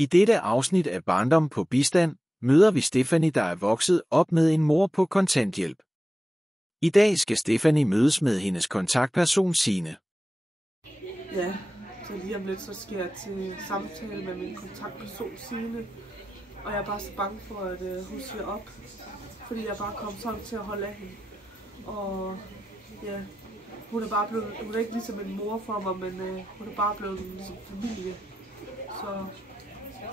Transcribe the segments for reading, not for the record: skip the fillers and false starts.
I dette afsnit af Barndom på bistand møder vi Stephanie, der er vokset op med en mor på kontanthjælp. I dag skal Stephanie mødes med hendes kontaktperson Signe. Ja, så lige om lidt så skal jeg til samtale med min kontaktperson Signe. Og jeg er bare så bange for, at hun siger op, fordi jeg bare kom sådan til at holde af hende. Og ja, hun er ikke ligesom en mor for mig, men hun er bare blevet ligesom familie. Så ja.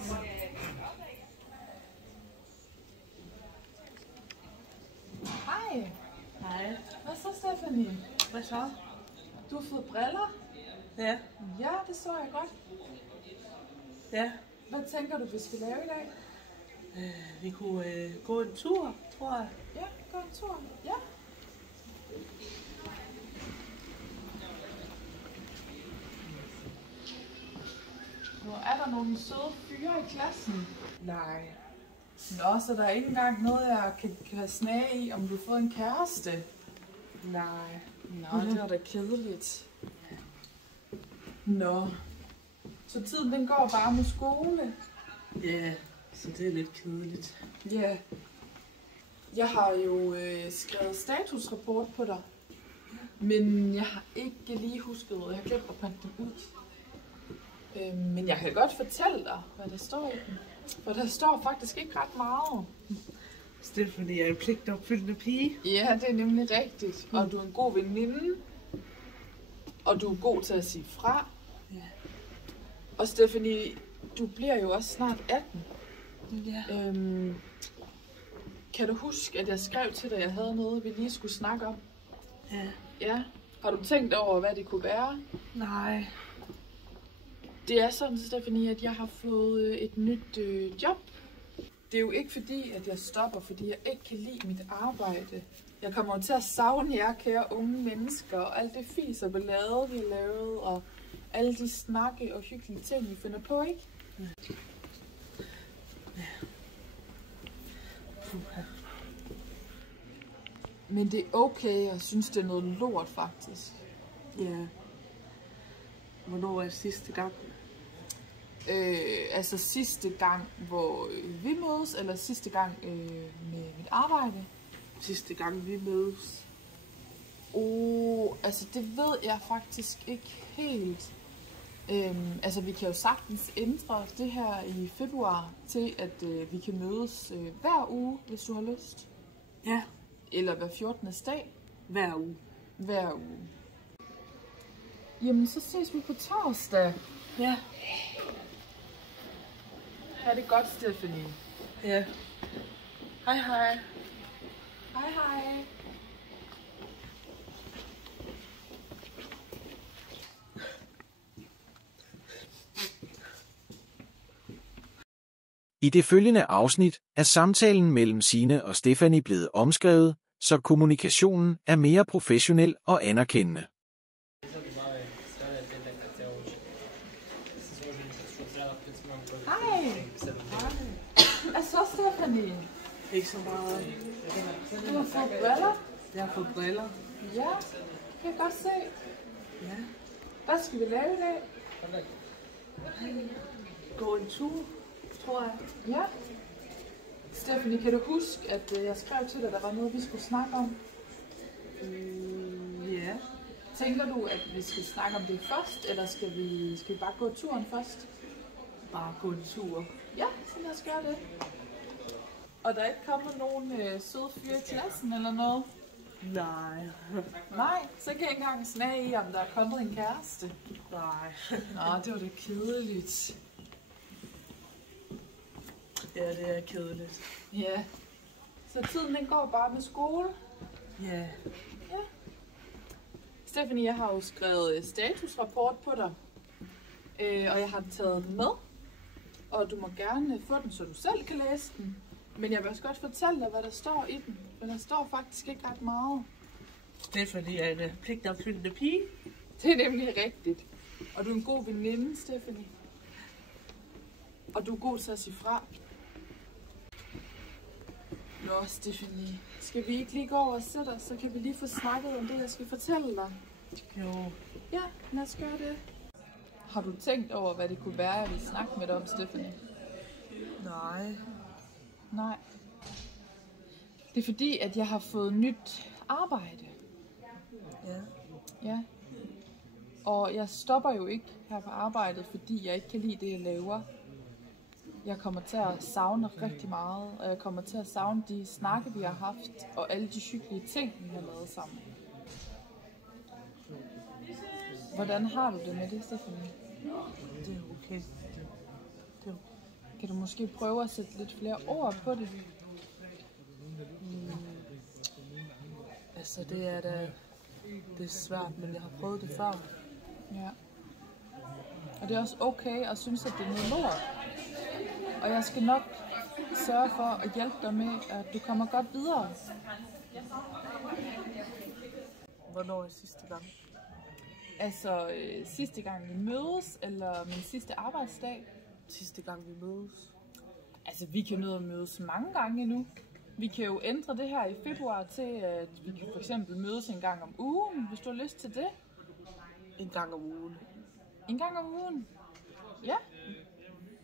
Hej. Hej. Hvad så, Stephanie? Hvad så? Du har fået briller? Ja. Ja, det så jeg godt. Ja. Hvad tænker du, vi skal lave i dag? Vi kunne gå en tur, tror jeg. Ja, gå en tur. Ja. Er der nogle søde fyre i klassen? Nej. Nå, så der er ikke engang noget, jeg kan snage i, om du har fået en kæreste? Nej. Nå, det var da kedeligt. Nå. Så tiden den går bare med skole? Ja, så det er lidt kedeligt. Ja. Jeg har jo skrevet statusrapport på dig. Men jeg har ikke lige husket, jeg har glemt at printe den ud. Men jeg kan godt fortælle dig, hvad der står i den. For der står faktisk ikke ret meget. Stephanie er en pligtopfyldende pige. Ja, det er nemlig rigtigt. Og du er en god veninde. Og du er god til at sige fra. Ja. Og Stephanie, du bliver jo også snart 18. Ja. Kan du huske, at jeg skrev til dig, at jeg havde noget, vi lige skulle snakke om? Ja. Ja. Har du tænkt over, hvad det kunne være? Nej. Det er sådan, Stephanie, at jeg har fået et nyt job. Det er jo ikke fordi, at jeg stopper, fordi jeg ikke kan lide mit arbejde. Jeg kommer jo til at savne jer, kære unge mennesker, og alt det fis og ballade, vi har lavet, og alle de snakke og hyggelige ting, vi finder på, ikke? Ja. Men det er okay, jeg synes, det er noget lort, faktisk. Ja. Hvornår er sidste gang? Altså sidste gang, hvor vi mødes, eller sidste gang med mit arbejde? Sidste gang vi mødes. Altså det ved jeg faktisk ikke helt. Altså vi kan jo sagtens ændre det her i februar til, at vi kan mødes hver uge, hvis du har lyst. Ja. Eller hver 14. dag. Hver uge. Hver uge. Jamen så ses vi på torsdag. Ja. Ha' det godt, Stephanie. Ja. Hej hej. Hej hej. I det følgende afsnit er samtalen mellem Signe og Stephanie blevet omskrevet, så kommunikationen er mere professionel og anerkendende. Hej. Hvad så, Stephanie? Ikke så meget. Du har fået briller? Jeg har fået briller. Ja, det kan jeg godt se. Ja. Hvad skal vi lave i dag? Gå en tur, tror jeg. Ja. Stephanie, kan du huske, at jeg skrev til dig, at der var noget, vi skulle snakke om? Ja. Tænker du, at vi skal snakke om det først, eller skal vi bare gå turen først? Bare gå en tur. Ja, så lad os gøre det. Og der er ikke kommet nogen søde fyre i klassen eller noget? Nej. Nej, så kan jeg ikke engang snage i, om der er kommet en kæreste. Nej. Nå, det var da kedeligt. Ja, det er kedeligt. Ja. Så tiden den går bare med skole. Ja. Ja. Stephanie, jeg har jo skrevet statusrapport på dig. Og jeg har taget den med. Og du må gerne få den, så du selv kan læse den. Men jeg vil også godt fortælle dig, hvad der står i den. For der står faktisk ikke ret meget. Stephanie er en pligtopfyldende pige. Det er nemlig rigtigt. Og du er en god veninde, Stephanie. Og du er god til at sige fra. Nå, Stephanie. Skal vi ikke lige gå over og sætte os, så kan vi lige få snakket om det, jeg skal fortælle dig? Jo. Ja, lad os gøre det. Har du tænkt over, hvad det kunne være, jeg vil snakke med dig om, Stephanie? Nej. Nej. Det er fordi, at jeg har fået nyt arbejde. Ja. Ja. Og jeg stopper jo ikke her på arbejdet, fordi jeg ikke kan lide det, jeg laver. Jeg kommer til at savne rigtig meget, og jeg kommer til at savne de snakke, vi har haft, og alle de hyggelige ting, vi har lavet sammen. Hvordan har du det med det, Stephanie? Det er okay. Det er Kan du måske prøve at sætte lidt flere ord på det? Altså, det er svært, men jeg har prøvet det før. Ja. Og det er også okay at synes, at det er noget lort. Og jeg skal nok sørge for at hjælpe dig med, at du kommer godt videre. Hvornår er sidste gang? Altså sidste gang vi mødes, eller min sidste arbejdsdag. Sidste gang vi mødes. Altså vi kan nå at mødes mange gange endnu. Vi kan jo ændre det her i februar til, at vi kan for eksempel mødes en gang om ugen, hvis du har lyst til det. En gang om ugen. En gang om ugen? Ja.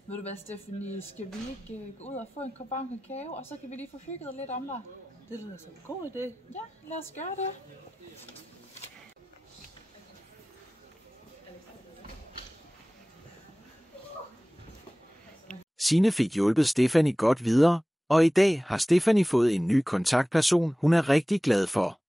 Ved du hvad, Stephanie, skal vi ikke gå ud og få en kop varm kakao, og så kan vi lige få hygget lidt om dig? Det er da sådan en god idé. Ja, lad os gøre det. Signe fik hjulpet Stephanie godt videre, og i dag har Stephanie fået en ny kontaktperson, hun er rigtig glad for.